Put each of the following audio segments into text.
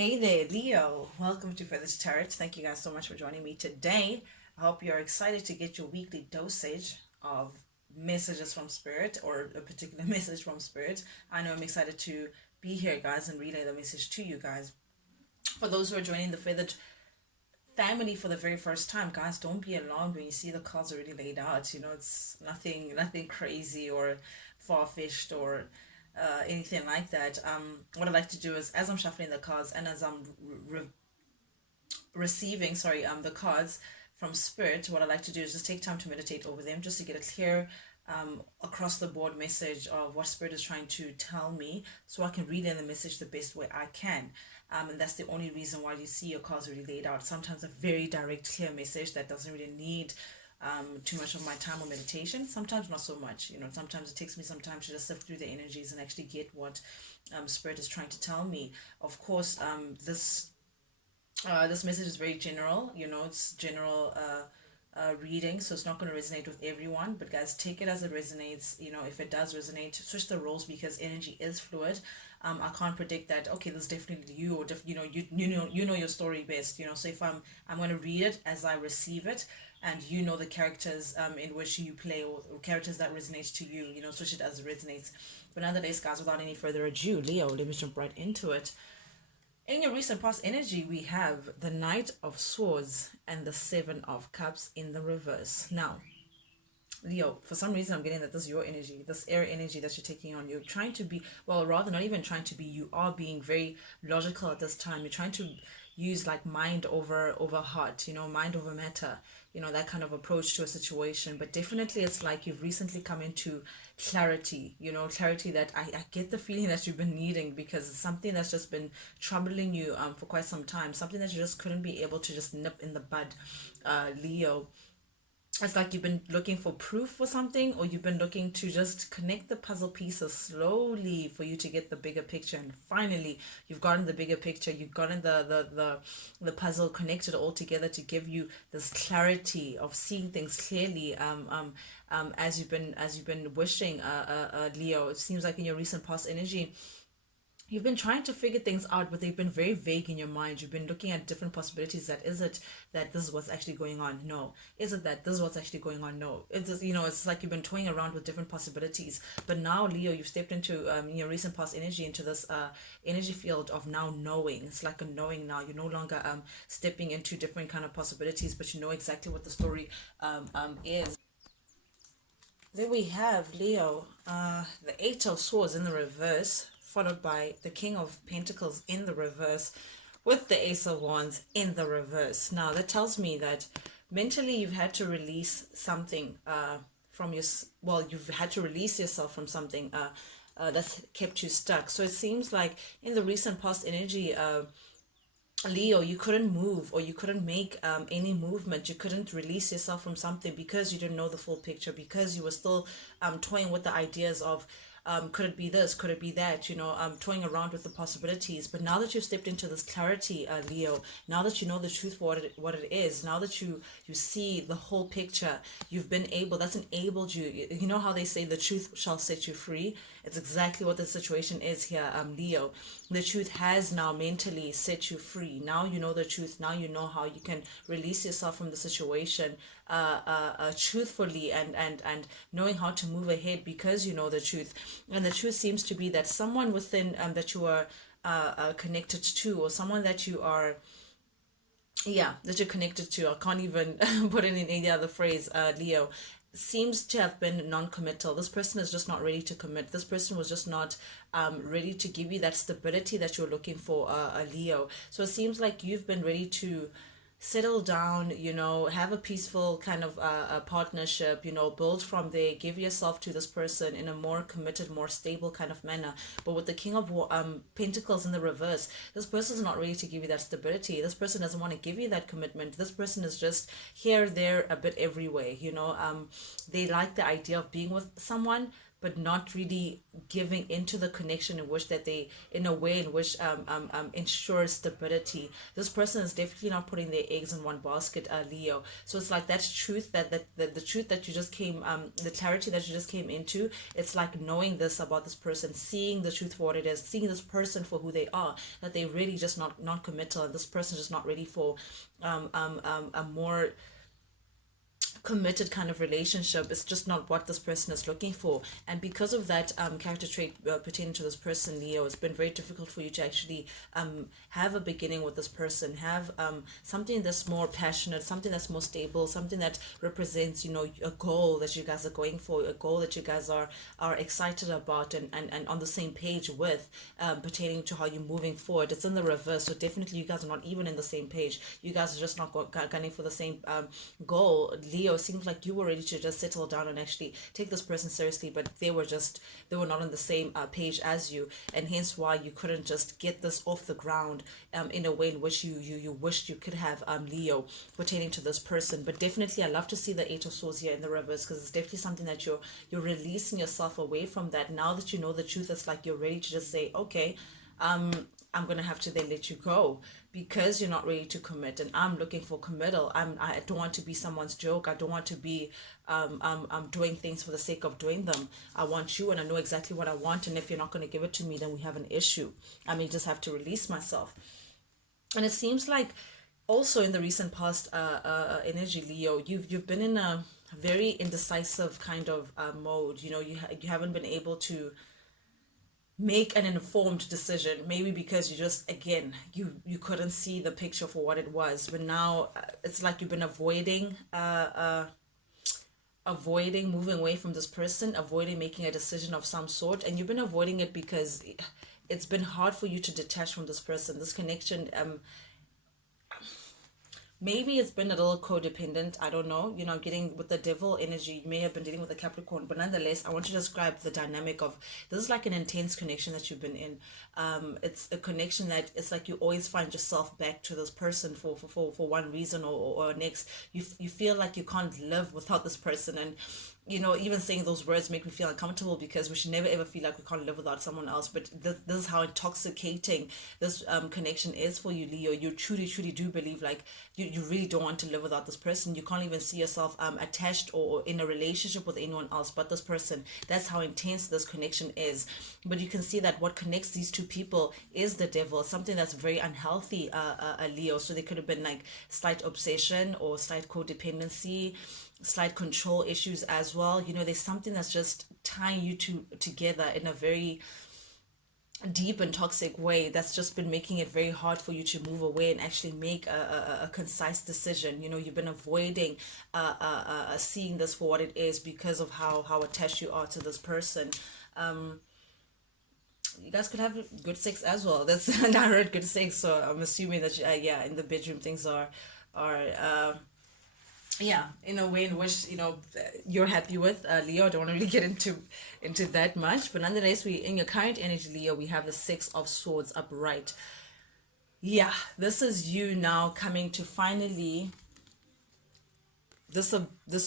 Hey there, Leo. Welcome to Feathers Tarot. Thank you guys so much for joining me today. I hope you're excited to get your weekly dosage of messages from Spirit or a particular message from Spirit. I know I'm excited to be here, guys, and relay the message to you guys. For those who are joining the Feathered family for the very first time, guys, don't be alarmed when you see the cards already laid out. It's nothing crazy or far-fetched or anything like that. What I like to do is, as I'm shuffling the cards and as I'm receiving, the cards from Spirit, what I like to do is just take time to meditate over them, just to get a clear across the board message of what Spirit is trying to tell me, so I can read in the message the best way I can. And that's the only reason why you see your cards already laid out. Sometimes a very direct, clear message that doesn't really need too much of my time or meditation. Sometimes not so much. Sometimes it takes me some time to just sift through the energies and actually get what Spirit is trying to tell me. Of course, this message is very general. It's general reading, so it's not going to resonate with everyone. But guys, take it as it resonates. If it does resonate, switch the roles because energy is fluid. I can't predict that. Okay, this is definitely you, or you know your story best. So if I'm going to read it as I receive it, and the characters in which you play, or characters that resonate to you. Switch it as it resonates. But nonetheless, guys, without any further ado, Leo, let me jump right into it. In your recent past energy, we have the Knight of Swords and the Seven of Cups in the reverse. Now, Leo, for some reason, I'm getting that this is your energy, this air energy that you're taking on. You're trying to be, well, rather not even trying to be, you are being very logical at this time. You're trying to use like mind over heart, mind over matter, that kind of approach to a situation. But definitely it's like you've recently come into clarity, clarity that I get the feeling that you've been needing, because it's something that's just been troubling you for quite some time, something that you just couldn't be able to just nip in the bud, Leo. It's like you've been looking for proof for something, or you've been looking to just connect the puzzle pieces slowly for you to get the bigger picture. And finally you've gotten the bigger picture, you've gotten the puzzle connected all together to give you this clarity of seeing things clearly, as you've been wishing, Leo. It seems like in your recent past energy, you've been trying to figure things out, but they've been very vague in your mind. You've been looking at different possibilities. That is it that this is what's actually going on? No. Is it that this is what's actually going on? No. It's just, it's like you've been toying around with different possibilities. But now, Leo, you've stepped into your recent past energy, into this energy field of now knowing. It's like a knowing now. You're no longer stepping into different kind of possibilities, but you know exactly what the story is. Then we have Leo, the Eight of Swords in the reverse, followed by the King of Pentacles in the reverse, with the Ace of Wands in the reverse. Now, that tells me that mentally you've had to release something from your, well, you've had to release yourself from something that's kept you stuck. So it seems like in the recent past energy, Leo, you couldn't move, or you couldn't make any movement. You couldn't release yourself from something because you didn't know the full picture, because you were still toying with the ideas of could it be this, could it be that, toying around with the possibilities. But now that you've stepped into this clarity, Leo, now that you know the truth for what it is, now that you see the whole picture, you've been able, that's enabled you. You know how they say the truth shall set you free? It's exactly what the situation is here, Leo. The truth has now mentally set you free. Now you know the truth. Now you know how you can release yourself from the situation truthfully, and knowing how to move ahead because you know the truth. And the truth seems to be that someone within that you are connected to, or someone that you are, yeah, that you're connected to. I can't even put it in any other phrase, Leo, seems to have been non-committal. This person is just not ready to commit. This person was just not ready to give you that stability that you're looking for, Leo. So it seems like you've been ready to settle down, have a peaceful kind of a partnership, build from there, give yourself to this person in a more committed, more stable kind of manner. But with the King of Pentacles in the reverse, this person is not ready to give you that stability. This person doesn't want to give you that commitment. This person is just here, there, a bit everywhere. They like the idea of being with someone, but not really giving into the connection in which that they, in a way in which ensures stability. This person is definitely not putting their eggs in one basket, Leo. So it's like that truth that the truth that you just came, the clarity that you just came into. It's like knowing this about this person, seeing the truth for what it is, seeing this person for who they are, that they really just not committal, and this person just not ready for a more committed kind of relationship. It's just not what this person is looking for. And because of that character trait pertaining to this person, Leo, it's been very difficult for you to actually have a beginning with this person, have something that's more passionate, something that's more stable, something that represents, you know, a goal that you guys are going for, a goal that you guys are excited about, and on the same page with, pertaining to how you're moving forward. It's in the reverse, so definitely you guys are not even in the same page. You guys are just not gunning for the same goal. Leo, seems like you were ready to just settle down and actually take this person seriously, but they were not on the same page as you, and hence why you couldn't just get this off the ground in a way in which you wished you could have, Leo, pertaining to this person. But definitely I love to see the Eight of Swords here in the reverse, because it's definitely something that you're releasing yourself away from that. Now that you know the truth, it's like you're ready to just say, okay, I'm gonna have to then let you go, because you're not ready to commit, and I'm looking for committal. I don't want to be someone's joke. I don't want to be doing things for the sake of doing them. I want you, and I know exactly what I want, and if you're not gonna give it to me, then we have an issue. I may just have to release myself. And it seems like also in the recent past, energy, Leo, you've been in a very indecisive kind of mode. You know, you haven't been able to make an informed decision, maybe because you just, again, you couldn't see the picture for what it was. But now it's like you've been avoiding moving away from this person, avoiding making a decision of some sort, and you've been avoiding it because it's been hard for you to detach from this person, this connection. Maybe it's been a little codependent. I don't know. You know, getting with the devil energy, you may have been dealing with a Capricorn, but nonetheless, I want to describe the dynamic of this is like an intense connection that you've been in. It's a connection that it's like you always find yourself back to this person for one reason or next. You feel like you can't live without this person, and you know, even saying those words make me feel uncomfortable, because we should never ever feel like we can't live without someone else. But this is how intoxicating this connection is for you, Leo. You truly do believe like you really don't want to live without this person. You can't even see yourself attached or in a relationship with anyone else but this person. That's how intense this connection is. But you can see that what connects these two people is the devil, something that's very unhealthy, Leo. So there could have been like slight obsession or slight codependency, slight control issues as well. You know, there's something that's just tying you two together in a very deep and toxic way, that's just been making it very hard for you to move away and actually make a concise decision. You know, you've been avoiding seeing this for what it is because of how attached you are to this person. You guys could have good sex as well. That's and I heard good sex, so I'm assuming that yeah, in the bedroom things are yeah, in a way in which, you know, you're happy with, Leo. I don't want to really get into that much, but nonetheless, we in your current energy, Leo, we have the Six of Swords upright. Yeah, this is you now coming to finally this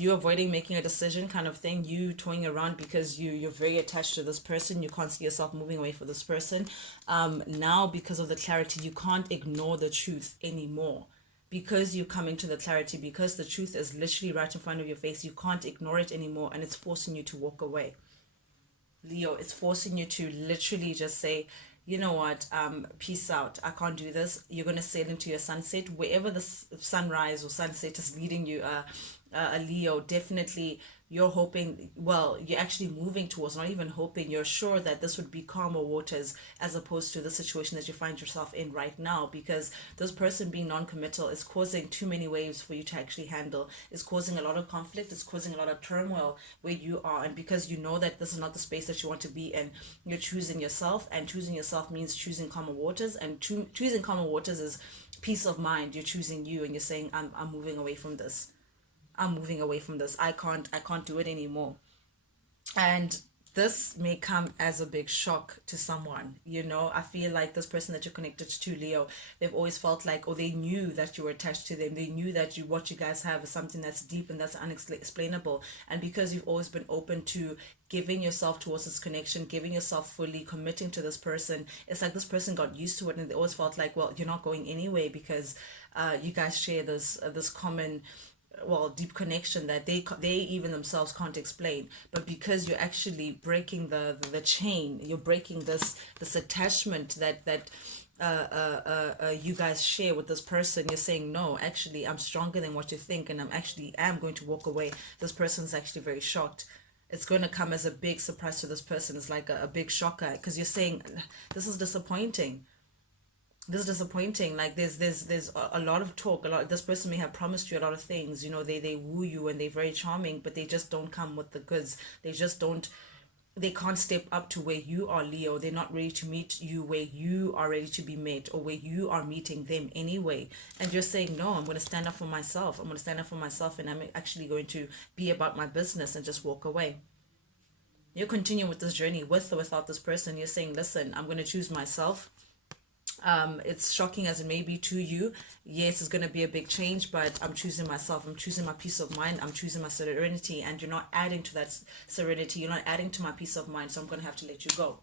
you avoiding making a decision kind of thing, you toying around because you're very attached to this person. You can't see yourself moving away from this person. Now because of the clarity, you can't ignore the truth anymore, because you're coming to the clarity, because the truth is literally right in front of your face. You can't ignore it anymore, and it's forcing you to walk away, Leo. It's forcing you to literally just say, you know what, peace out. I can't do this. You're going to sail into your sunset. Wherever the sunrise or sunset is leading you, a Leo, definitely you're hoping, well, you're actually moving towards, not even hoping, you're sure that this would be calmer waters as opposed to the situation that you find yourself in right now, because this person being non-committal is causing too many waves for you to actually handle. It's causing a lot of conflict. It's causing a lot of turmoil where you are, and because you know that this is not the space that you want to be in, you're choosing yourself, and choosing yourself means choosing calmer waters, and choosing calmer waters is peace of mind. You're choosing you, and you're saying, I'm moving away from this. I'm moving away from this. I can't do it anymore. And this may come as a big shock to someone. I feel like this person that you're connected to, Leo, they've always felt like, or they knew that you were attached to them. They knew that what you guys have is something that's deep and that's unexplainable. And because you've always been open to giving yourself towards this connection, giving yourself fully, committing to this person, it's like this person got used to it, and they always felt like, well, you're not going anyway because you guys share this common, well, deep connection that they even themselves can't explain. But because you're actually breaking the chain, you're breaking this attachment that you guys share with this person. You're saying, no, actually I'm stronger than what you think, and I'm going to walk away. This person's actually very shocked. It's going to come as a big surprise to this person. It's like a big shocker, because you're saying, this is disappointing. This is disappointing. Like there's a lot of talk. A lot, this person may have promised you a lot of things. They woo you and they're very charming, but they just don't come with the goods. They just don't. They can't step up to where you are, Leo. They're not ready to meet you where you are ready to be met, or where you are meeting them anyway. And you're saying, no, I'm going to stand up for myself. I'm going to stand up for myself, and I'm actually going to be about my business and just walk away. You continue with this journey with or without this person. You're saying, listen, I'm going to choose myself. It's shocking as it may be to you. Yes, it's going to be a big change, but I'm choosing myself. I'm choosing my peace of mind. I'm choosing my serenity, and you're not adding to that serenity. You're not adding to my peace of mind, so I'm going to have to let you go.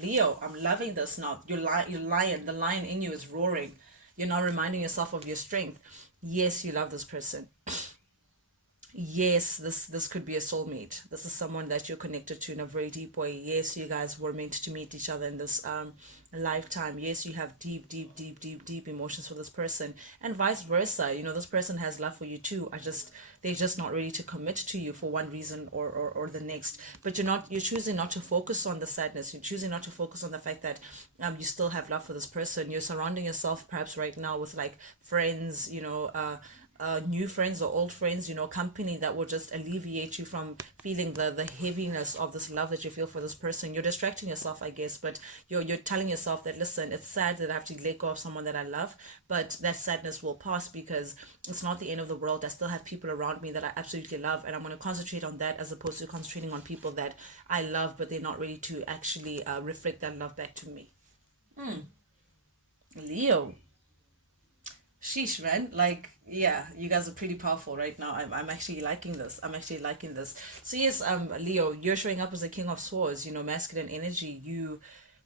Leo, I'm loving this now. You're lion. The lion in you is roaring. You're now reminding yourself of your strength. Yes, you love this person. Yes, this could be a soulmate. This is someone that you're connected to in a very deep way. Yes, you guys were meant to meet each other in this lifetime. Yes, you have deep, deep, deep, deep, deep emotions for this person, and vice versa. This person has love for you too. They're just not ready to commit to you for one reason or the next. But you're choosing not to focus on the sadness. You're choosing not to focus on the fact that you still have love for this person. You're surrounding yourself perhaps right now with like friends, new friends or old friends, company that will just alleviate you from feeling the heaviness of this love that you feel for this person. You're distracting yourself, I guess, but you're telling yourself that, listen, it's sad that I have to let go of someone that I love, but that sadness will pass, because it's not the end of the world. I still have people around me that I absolutely love, and I'm going to concentrate on that as opposed to concentrating on people that I love but they're not ready to actually reflect that love back to me. Leo. Sheesh, man. Like, yeah, you guys are pretty powerful right now. I'm actually liking this. I'm actually liking this. So yes, Leo, you're showing up as a king of swords, masculine energy.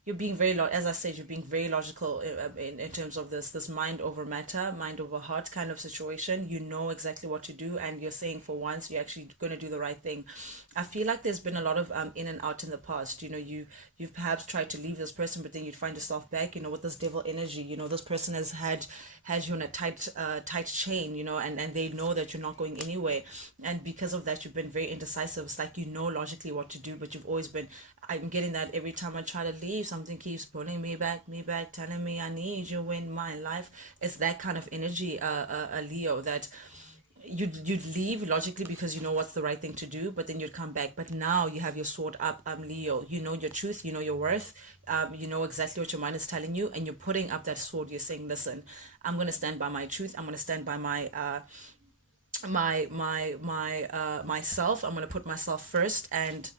You're being very as I said, you're being very logical in terms of this mind over matter, mind over heart kind of situation. You know exactly what to do, and you're saying for once you're actually going to do the right thing. I feel like there's been a lot of in and out in the past. You've perhaps tried to leave this person, but then you'd find yourself back. With this devil energy. This person has you on a tight chain. And they know that you're not going anywhere, and because of that, you've been very indecisive. It's like logically what to do, but you've always been. I'm getting that every time I try to leave, something keeps pulling me back, telling me I need you in my life. It's that kind of energy, a Leo, that you'd leave logically because you know what's the right thing to do, but then you'd come back. But now you have your sword up, Leo. You know your truth, you know your worth, you know exactly what your mind is telling you, and you're putting up that sword. You're saying, listen, I'm gonna stand by my truth. I'm gonna stand by my myself. I'm gonna put myself first, and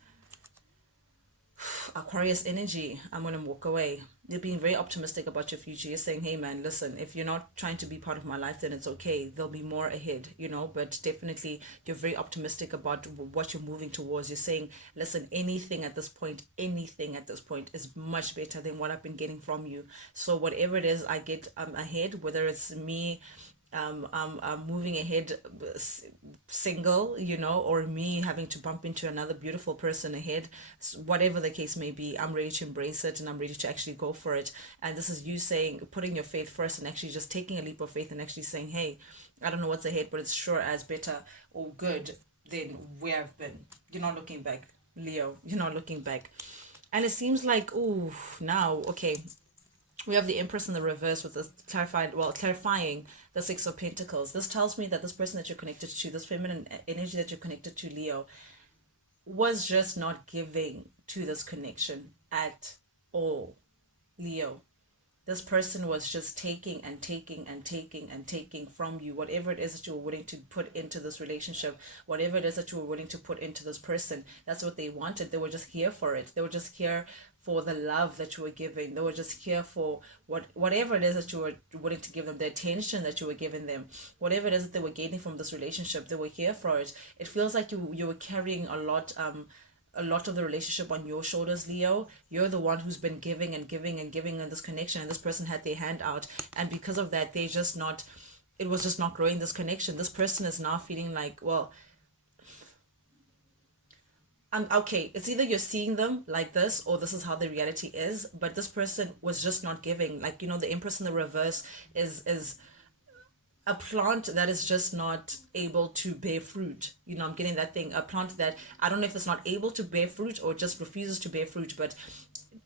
Aquarius energy, I'm going to walk away. You're being very optimistic about your future. You're saying, hey man, listen, if you're not trying to be part of my life, then it's okay. There'll be more ahead, but definitely you're very optimistic about what you're moving towards. You're saying, listen, anything at this point is much better than what I've been getting from you. So whatever it is I get ahead, whether it's me I'm moving ahead single, or me having to bump into another beautiful person ahead, whatever the case may be, I'm ready to embrace it and I'm ready to actually go for it. And this is you saying, putting your faith first and actually just taking a leap of faith and actually saying, hey, I don't know what's ahead, but it's sure as better or good than where I've been. You're not looking back, Leo. You're not looking back. And it seems like, oh, now, okay, we have the Empress in the reverse with this clarifying the Six of Pentacles. This tells me that this person that you're connected to, this feminine energy that you're connected to, Leo, was just not giving to this connection at all, Leo. This person was just taking and taking and taking and taking from you, whatever it is that you were willing to put into this relationship, whatever it is that you were willing to put into this person. That's what they wanted. They were just here for it. They were just here for the love that you were giving. They were just here for whatever it is that you were willing to give them, the attention that you were giving them, whatever it is that they were gaining from this relationship. They were here for it. It feels like you were carrying a lot of the relationship on your shoulders, Leo. You're the one who's been giving and giving and giving in this connection, and this person had their hand out, and because of that, they just not. It was just not growing this connection. This person is now feeling like, well, I'm okay. It's either you're seeing them like this or this is how the reality is. But this person was just not giving. Like, the Empress in the reverse is a plant that is just not able to bear fruit. I'm getting that thing. A plant that, I don't know if it's not able to bear fruit or just refuses to bear fruit, but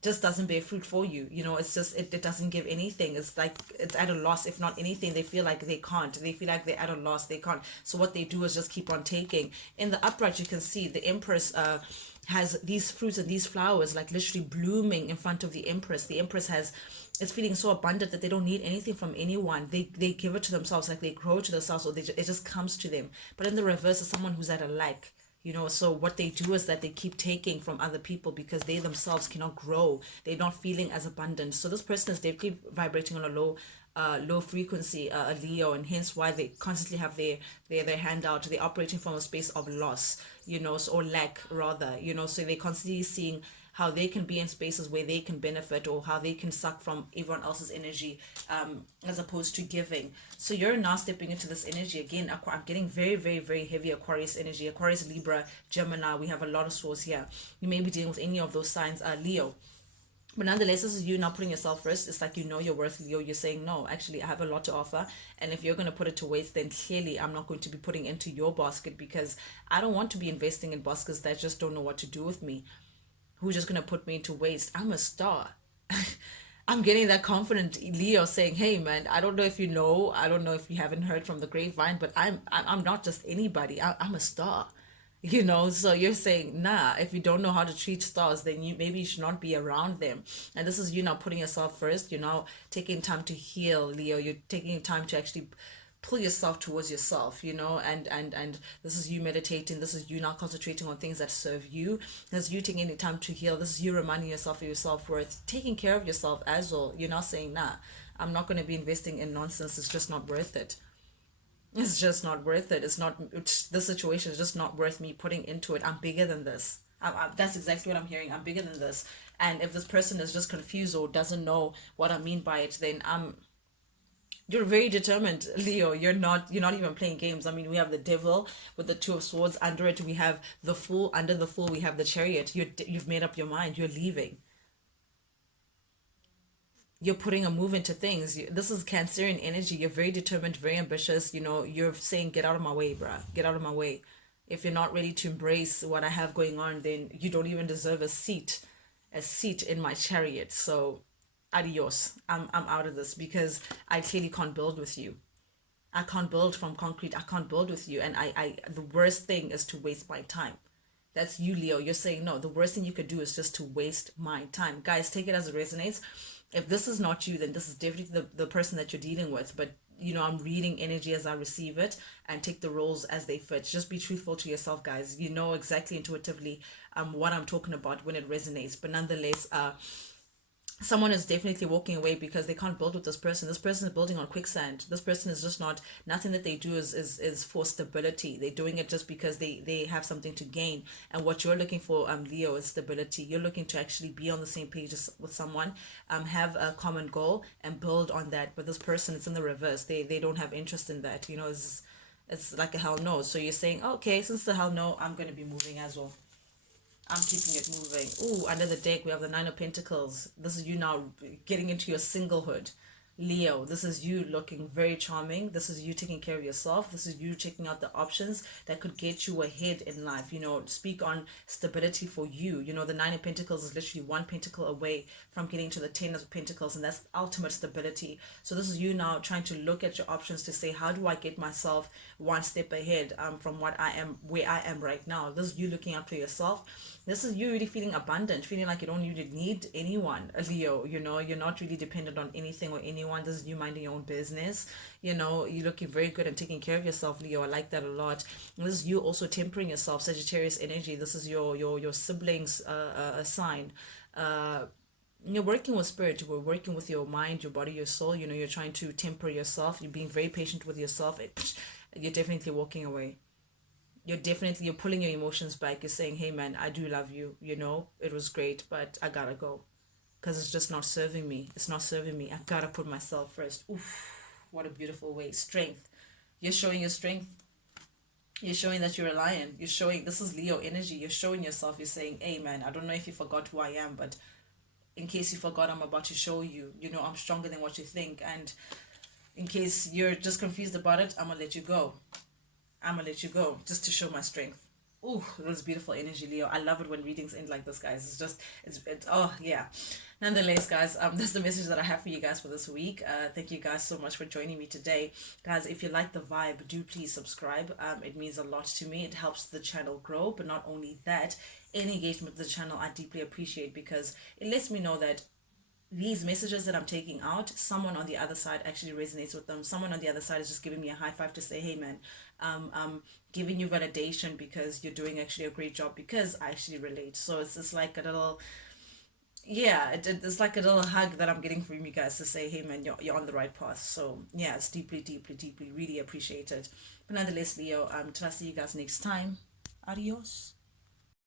just doesn't bear fruit for you. It's just, it doesn't give anything. It's like it's at a loss. If not anything, they feel like they can't. They feel like they're at a loss. They can't. So what they do is just keep on taking. In the upright, you can see the Empress has these fruits and these flowers like literally blooming in front of the Empress. The Empress is feeling so abundant that they don't need anything from anyone. They give it to themselves, like they grow to themselves, or it just comes to them. But in the reverse is someone who's at a lack. So what they do is that they keep taking from other people because they themselves cannot grow. They're not feeling as abundant. So this person is definitely vibrating on a low frequency, a Leo, and hence why they constantly have their hand out. They're operating from a space of loss, or lack rather, so they're constantly seeing how they can be in spaces where they can benefit, or how they can suck from everyone else's energy, as opposed to giving. So you're now stepping into this energy again. I'm getting very, very, very heavy Aquarius energy. Aquarius, Libra, Gemini. We have a lot of swords here. You may be dealing with any of those signs, Leo. But nonetheless, this is you not putting yourself first. It's like your worth, Leo. You're saying, no, actually, I have a lot to offer. And if you're going to put it to waste, then clearly I'm not going to be putting into your basket, because I don't want to be investing in baskets that just don't know what to do with me, who's just going to put me into waste. I'm a star. I'm getting that confident Leo saying, hey, man, I don't know if you know, I don't know if you haven't heard from the grapevine, but I'm not just anybody. I'm a star. So you're saying, nah, if you don't know how to treat stars, then maybe you should not be around them. And this is you now putting yourself first. You're now taking time to heal, Leo. You're taking time to actually pull yourself towards yourself, and this is you meditating. This is you now concentrating on things that serve you. This is you taking any time to heal. This is you reminding yourself of your self-worth, taking care of yourself as well. You're not saying, nah, I'm not going to be investing in nonsense. It's just not worth it. It's just not worth it. This situation is just not worth me putting into it. I'm bigger than this. That's exactly what I'm hearing. I'm bigger than this. And if this person is just confused or doesn't know what I mean by it, then you're very determined, Leo. You're not even playing games. I mean, we have the devil with the two of swords. Under it, we have the fool. Under the fool, we have the chariot. You've made up your mind. You're leaving. You're putting a move into things. This is Cancerian energy. You're very determined, very ambitious. You're saying, get out of my way, bruh. Get out of my way. If you're not ready to embrace what I have going on, then you don't even deserve a seat in my chariot. So adios. I'm out of this, because I clearly can't build with you. I can't build from concrete. I can't build with you. And the worst thing is to waste my time. That's you, Leo. You're saying, no, the worst thing you could do is just to waste my time. Guys, take it as it resonates. If this is not you, then this is definitely the person that you're dealing with. But, I'm reading energy as I receive it, and take the roles as they fit. Just be truthful to yourself, guys. You know exactly intuitively what I'm talking about when it resonates. But nonetheless, someone is definitely walking away because they can't build with this person. This person is building on quicksand. This person is just not, nothing that they do is for stability. They're doing it just because they have something to gain. And what you're looking for, Leo, is stability. You're looking to actually be on the same page with someone, have a common goal and build on that. But this person, it's in the reverse. They don't have interest in that. It's like a hell no. So you're saying, okay, since the hell no, I'm going to be moving as well. I'm keeping it moving. Ooh, under the deck, we have the Nine of Pentacles. This is you now getting into your singlehood. Leo, this is you looking very charming. This is you taking care of yourself. This is you checking out the options that could get you ahead in life. Speak on stability for you. The Nine of Pentacles is literally one pentacle away from getting to the Ten of Pentacles, and that's ultimate stability. So this is you now trying to look at your options to say, how do I get myself one step ahead from where I am right now? This is you looking after yourself. This is you really feeling abundant, feeling like you don't really need anyone, Leo. You're not really dependent on anything or anyone. This is you minding your own business. You're looking very good and taking care of yourself, Leo. I like that a lot. And this is you also tempering yourself, Sagittarius energy. This is your siblings sign. You're working with spirit, we're working with your mind, your body, your soul. You're trying to temper yourself, you're being very patient with yourself. You're definitely walking away. You're pulling your emotions back. You're saying, hey man, I do love you. It was great, but I gotta go because it's just not serving me. It's not serving me. I gotta put myself first. Oof, what a beautiful way. Strength. You're showing your strength. You're showing that you're a lion. You're showing, this is Leo energy. You're showing yourself. You're saying, hey man, I don't know if you forgot who I am, but in case you forgot, I'm about to show you. I'm stronger than what you think. And in case you're just confused about it, I'm gonna let you go. I'm gonna let you go just to show my strength. Ooh, that's beautiful energy, Leo. I love it when readings end like this, guys. It's oh yeah. Nonetheless, guys, that's the message that I have for you guys for this week. Thank you guys so much for joining me today, guys. If you like the vibe, do please subscribe. It means a lot to me. It helps the channel grow. But not only that, any engagement with the channel, I deeply appreciate, because it lets me know that these messages that I'm taking out, someone on the other side actually resonates with them. Someone on the other side is just giving me a high five to say, hey man, giving you validation because you're doing actually a great job, because I actually relate. So it's just like a little, yeah, it's like a little hug that I'm getting from you guys to say, hey man, you're on the right path. So yeah, it's deeply, deeply, deeply really appreciated. But nonetheless, Leo, till I see you guys next time. Adios.